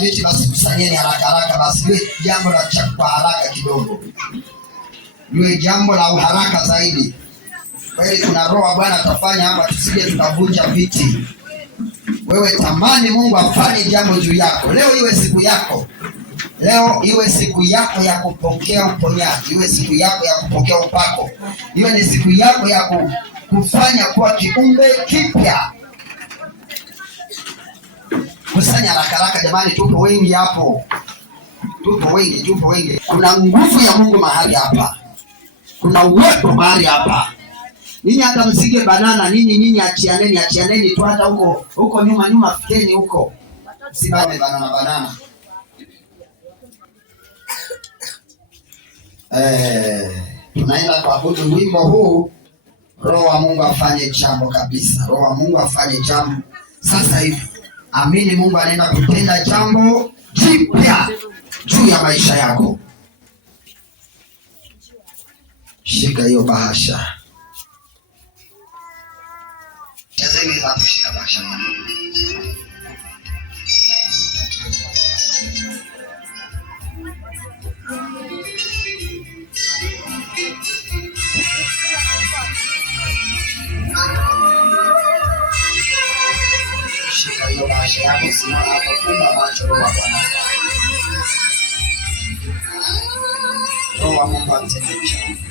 viti basi kusanyeni haraka haraka basi. Liwe jambo la kwa haraka kidogo. Liwe jambo la uharaka zaidi. Kwa hiyo kuna roho Bwana atafanya hapa, tusije tukavunja viti. Wewe tamani Mungu afanye jambo juu yako. Leo iwe siku yako. Leo iwe siku yako ya kupokea uponyaji. Iwe siku yako ya kupokea upako. Iwe ni siku yako ya kufanya kuwa kiumbe kipya. Kusanya haraka haraka jamani, tupo wengi hapo. Tupo wengi. Kuna nguvu ya Mungu mahali hapa. Kuna uwepo mahali hapa. Ninyi hata msige banana, ninyi achianeni tu, hata huko nyuma fikeni huko. Msibane banana. Tunaenda kuabudu wimbo huu. Roho wa Mungu afanye jambo kabisa. Roho wa Mungu afanye jambo sasa hivi. Amini Mungu anaenda kutenda jambo jipya juu ya maisha yako. Shika hiyo bahasha. Tazama hapo, shika bahasha. Shika hiyo bahasha yako, simama hapo, funga macho kwa Bwana. Roho wa Mungu atende jambo.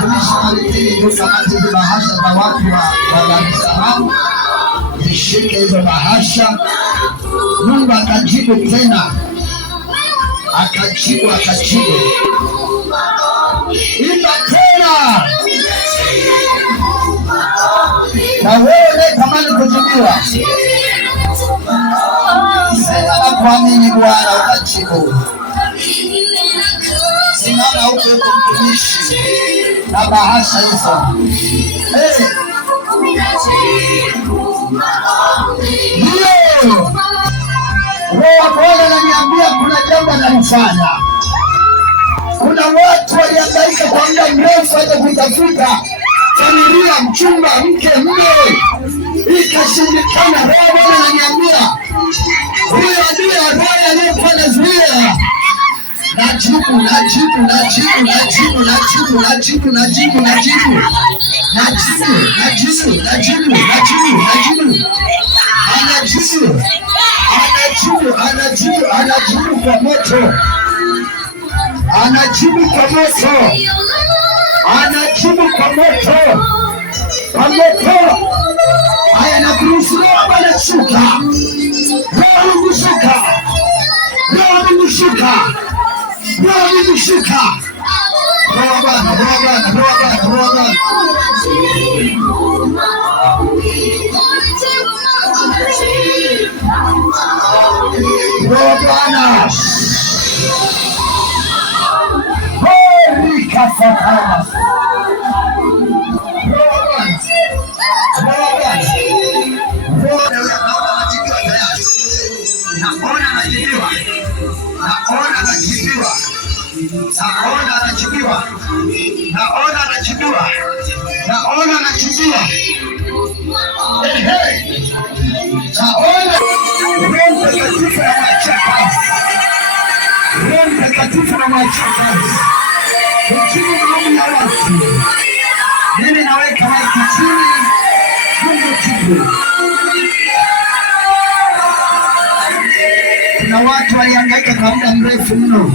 Tumeshamaliza bahasha za watu wa Dar es Salaam. Nishike hizo bahasha. Mungu akajibu tena. Akajibu. Imba tena. Na wewe tamani kujibiwa. Sema na kuamini Bwana utajibu. Simama huko mtumishi na bahasha hizo. Roho Bwana ananiambia kuna jambo analifanya. Kuna watu walihangaika kwa muda mrefu hata kutafuta familia, mchumba, mke, mume, ikashindikana. Roho Bwana ananiambia huyo ndiye roho aliyokuwa anazuia. Najibu. Anajibu kwa moto. Haya, na kuruhusu Roho Bwana shuka. Roho Bwana. Naona anachibiwa. Roho Mtakatifu anamwachaka. Ukiwa maombi ya watu. Mimi naweka maiki chini. Fungo tupu. Kuna watu walihangaika kwa muda mrefu mno.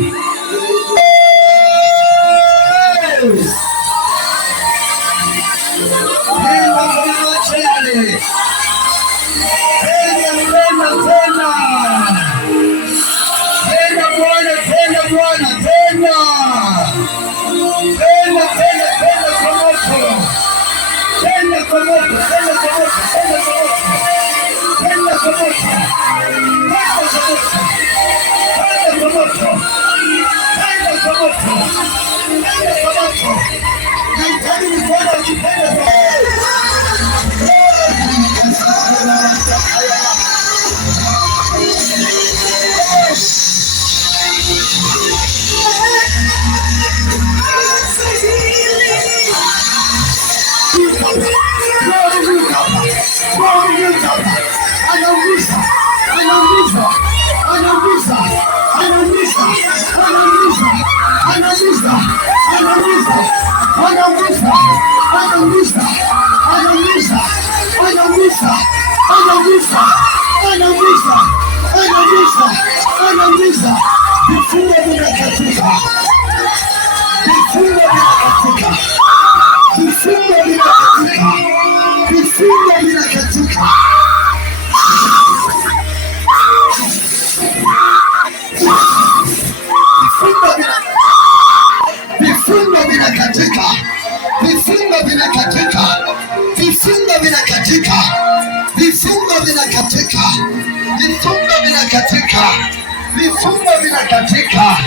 vifungo vinakatika,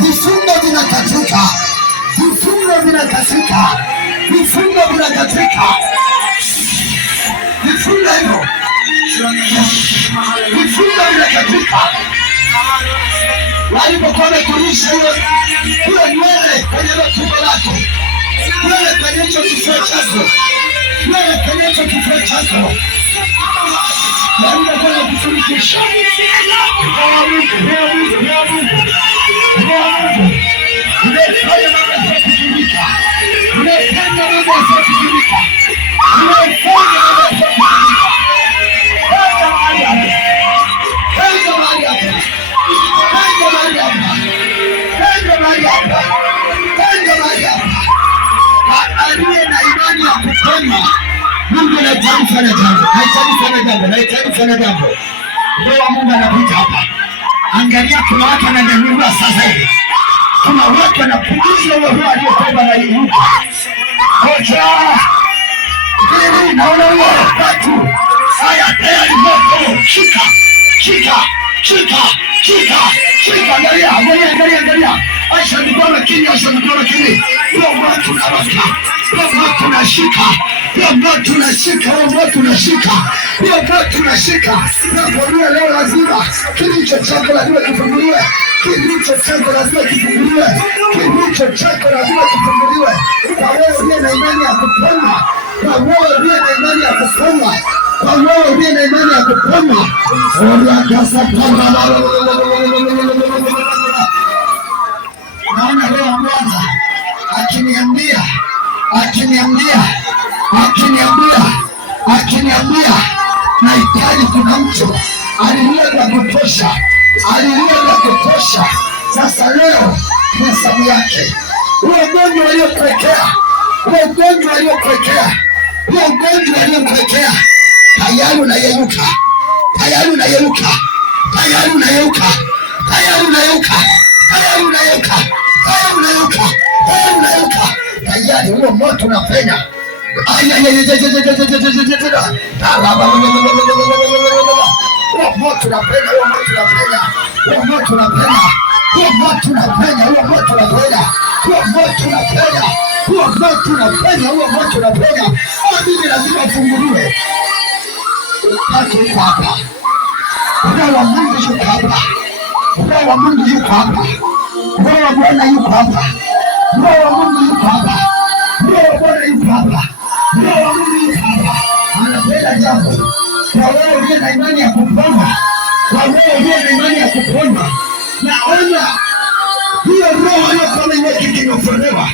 vifungo vinakatika, vifungo vinakatika, vifungo vinakatika, vifungo hivyo, vifungo vinakatika. Walipokuwa wamekulisha hiyo nywele kwenye tumbo lako, nywele kwenye hicho kifua chako, nywele kwenye hicho kifua chako, walipokuwa wamekufunikisha, aliye na imani ya kuponywa, Mungu anahitaji kufanya jambo, anahitaji kufanya jambo. Roho wa Mungu anapita hapa. Angalia, kuna watu wananyanyuliwa sasa hivi, kuna watu wanapunguzwa roho aliyotoka na yuko kocha hili. Naona watu haya tayari moto, shika shika shika shika shika, angalia, acha mikono chini, acha mikono chini. Roho moto unawaka, roho moto unashika, roho moto unashika, roho moto unashika, roho moto unashika. Na leo lazima kilicho chako lazima kifunguliwe, kilicho chako lazima kifunguliwe, kilicho chako lazima kifunguliwe. Kwa wewe uliye na imani ya kupona, kwa wewe uliye na imani ya kupona, kwa wewe uliye na imani ya kupona. Naona roho Bwana akiniambia nahitaji, kuna mtu alilia vya kutosha, sasa leo ni sababu yake. Huo ugonjwa aliokuwekea, tayari unayeyuka, tayari huo moto unapenya. Mimi lazima ufunguliwe. Roho wa Mungu yuko hapa, Roho wa Mungu yuko hapa, Roho wa Bwana yuko hapa, Roho wa Mungu yuko hapa, Roho wa Bwana yuko hapa, Roho wa Mungu yuko hapa. Anapenda jambo kwa wewe uliye na imani ya kupona, kwa wewe uliye na imani ya kupona. Naona hiyo roho aliyokuwa imetolewa.